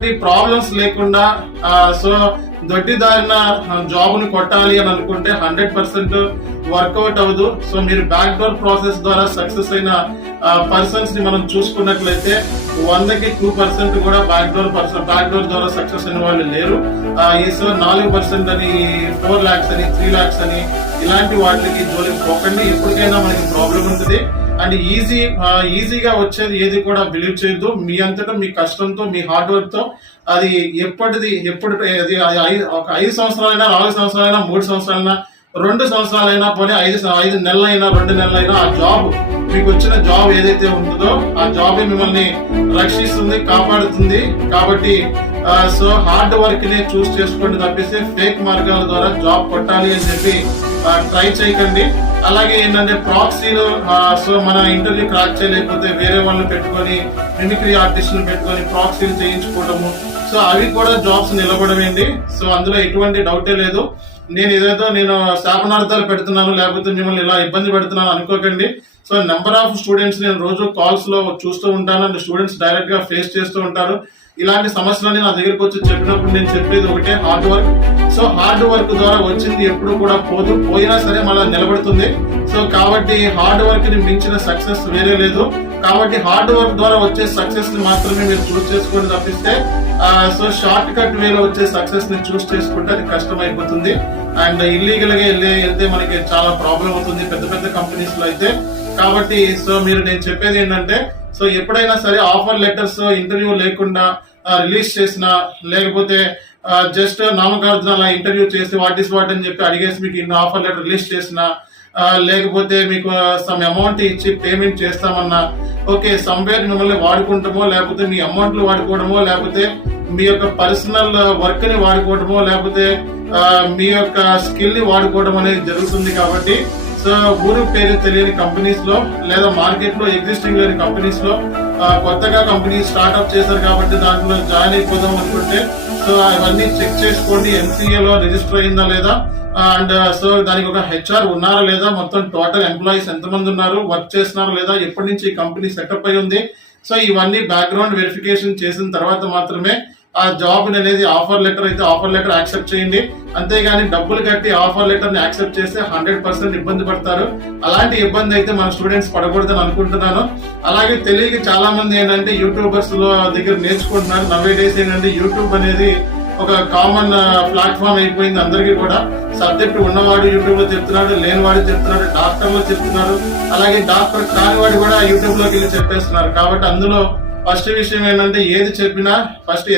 Problems లేకుండా so దొడ్డిదారిన job ని కొట్టాలి అని అనుకుంటే 100% వర్కౌట్ అవ్వదు. సో మీరు బ్యాక్ డోర్ ప్రాసెస్ ద్వారా సక్సెస్ అయిన పర్సన్స్ ని మనం చూసుకున్నట్లయితే 100కి 2% కూడా బ్యాక్ డోర్ ద్వారా సక్సెస్ అయిన వాళ్ళు లేరు. ఈ సో 4% అని 4 lakhs అని 3 lakhs అని ఇలాంటి వాటికి జోలికి పోకండి. ఎప్పటికైనా మనకి ప్రాబ్లం ఉంటుంది. అండ్ ఈజీగా వచ్చేది ఏది కూడా బిలీవ్ చేయొద్దు. మీ అంతటా మీ కష్టంతో మీ హార్డ్ వర్క్ తో అది ఎప్పుడు ఒక 5 సంవత్సరాలైనా 4 సంవత్సరాలైనా 3 సంవత్సరాలైనా 2 సంవత్సరాలైనా పోనీ 5 నెలలైనా 2 నెలలైనా ఆ జాబ్ మీకు వచ్చిన జాబ్ ఏదైతే ఉంటుందో ఆ జాబ్ మిమ్మల్ని రక్షిస్తుంది, కాపాడుతుంది. కాబట్టి సో హార్డ్ వర్క్ నే చూస్ చేసుకోండి తప్పిస్తే ఫేక్ మార్గాల ద్వారా జాబ్ కొట్టాలి అని చెప్పి ట్రై చేయకండి. అలాగే ఏంటంటే ప్రాక్సీలు సో మన ఇంటర్వ్యూ క్రాక్ చేయలేకపోతే వేరే వాళ్ళని పెట్టుకొని మిమిక్రీ ఆర్టిస్టులు పెట్టుకొని ప్రాక్సీలు చేయించుకోవడము, సో అవి కూడా జాబ్స్ నిలబడమేంటి. సో అందులో ఎటువంటి డౌటే లేదు. నేను శాపనార్థాలు పెడుతున్నాను లేకపోతే మిమ్మల్ని ఇలా ఇబ్బంది పెడుతున్నాను అనుకోకండి. సో నెంబర్ ఆఫ్ స్టూడెంట్స్ నేను రోజు కాల్స్ లో చూస్తూ ఉంటాను అండ్ స్టూడెంట్స్ డైరెక్ట్ గా ఫేస్ చేస్తూ ఉంటారు. ఇలాంటి సమస్యలని నా దగ్గరకు వచ్చి చెప్పినప్పుడు నేను చెప్పేది ఒకటే, hard work. So hard work ద్వారా వచ్చింది ఎప్పుడు కూడా పోయినా సరే మళ్ళీ నిలబడుతుంది. సో కాబట్టి హార్డ్ వర్క్ ని మించిన సక్సెస్ వేరే లేదు. కాబట్టి హార్డ్ వర్క్ ద్వారా వచ్చే సక్సెస్ ని మాత్రమే మీరు చూస్ చేసుకోండి తప్పిస్తే సో షార్ట్ కట్ వేలో వచ్చే సక్సెస్ ని చూస్ చేసుకుంటే అది కష్టం అయిపోతుంది. అండ్ ఇల్లీగల్ గా వెళ్తే మనకి చాలా ప్రాబ్లం అవుతుంది పెద్ద పెద్ద కంపెనీస్ లో అయితే. కాబట్టి సో నేను చెప్పేది ఏంటంటే సో ఎప్పుడైనా సరే ఆఫర్ లెటర్స్ ఇంటర్వ్యూ లేకుండా రిలీజ్ చేసిన లేకపోతే జస్ట్ నామకార్థం ఇంటర్వ్యూ చేసి వాట్ అని చెప్పి అడిగేసి మీకు ఇన్ని ఆఫర్ లెటర్ రిలీజ్ చేసిన లేకపోతే మీకు సమ్ అమౌంట్ ఇచ్చి పేమెంట్ చేస్తామన్నా ఓకే, సమ్వేర్ మిమ్మల్ని వాడుకుంటామో లేకపోతే మీ అమౌంట్లు వాడుకోవడమో లేకపోతే మీ యొక్క పర్సనల్ వర్క్ ని వాడుకోవడమో లేకపోతే మీ యొక్క స్కిల్ ని వాడుకోవడం అనేది జరుగుతుంది. కాబట్టి సో ఊరు పేరు తెలియని కంపెనీస్ లో లేదా మార్కెట్ లో ఎగ్జిస్టింగ్ లేని కంపెనీస్ లో కొత్తగా కంపెనీ స్టార్ట్అప్ చేశారు కాబట్టి దాంట్లో జాయిన్ అయిపోదాం అనుకుంటే సో అవన్నీ చెక్ చేసుకోండి. MCA లో రిజిస్టర్ అయిందా లేదా అండ్ సో దానికి ఒక HR ఉన్నారా లేదా, మొత్తం టోటల్ ఎంప్లాయీస్ ఎంతమంది ఉన్నారు, వర్క్ చేస్తున్నారా లేదా, ఎప్పటి నుంచి కంపెనీ సెటప్ అయి ఉంది. సో ఇవన్నీ బ్యాక్గ్రౌండ్ వెరిఫికేషన్ చేసిన తర్వాత మాత్రమే ఆ జాబ్ అనేది ఆఫర్ లెటర్ అయితే ఆఫర్ లెటర్ యాక్సెప్ట్ చేయండి. అంతేగాని డబ్బులు కట్టి ఆఫర్ లెటర్ ని యాక్సెప్ట్ చేస్తే 100% ఇబ్బంది పడతారు. అలాంటి ఇబ్బంది అయితే మన స్టూడెంట్స్ పడకూడదని అనుకుంటున్నాను. అలాగే తెలియక చాలా మంది ఏంటంటే యూట్యూబర్స్ లో దగ్గర నేర్చుకుంటున్నారు. నవే డేస్ ఏంటంటే యూట్యూబ్ అనేది ఒక కామన్ ప్లాట్ఫామ్ అయిపోయింది అందరికీ కూడా. సబ్జెక్ట్ ఉన్నవాడు యూట్యూబ్ లో చెప్తున్నాడు, లేనివాడు చెప్తున్నాడు, డాక్టర్లు చెప్తున్నారు, అలాగే డాక్టర్ కానివాడు కూడా యూట్యూబ్ లోకి వెళ్ళి చెప్పేస్తున్నారు. కాబట్టి అందులో ఫస్ట్ విషయం ఏంటంటే ఏది చెప్పినా ఫస్ట్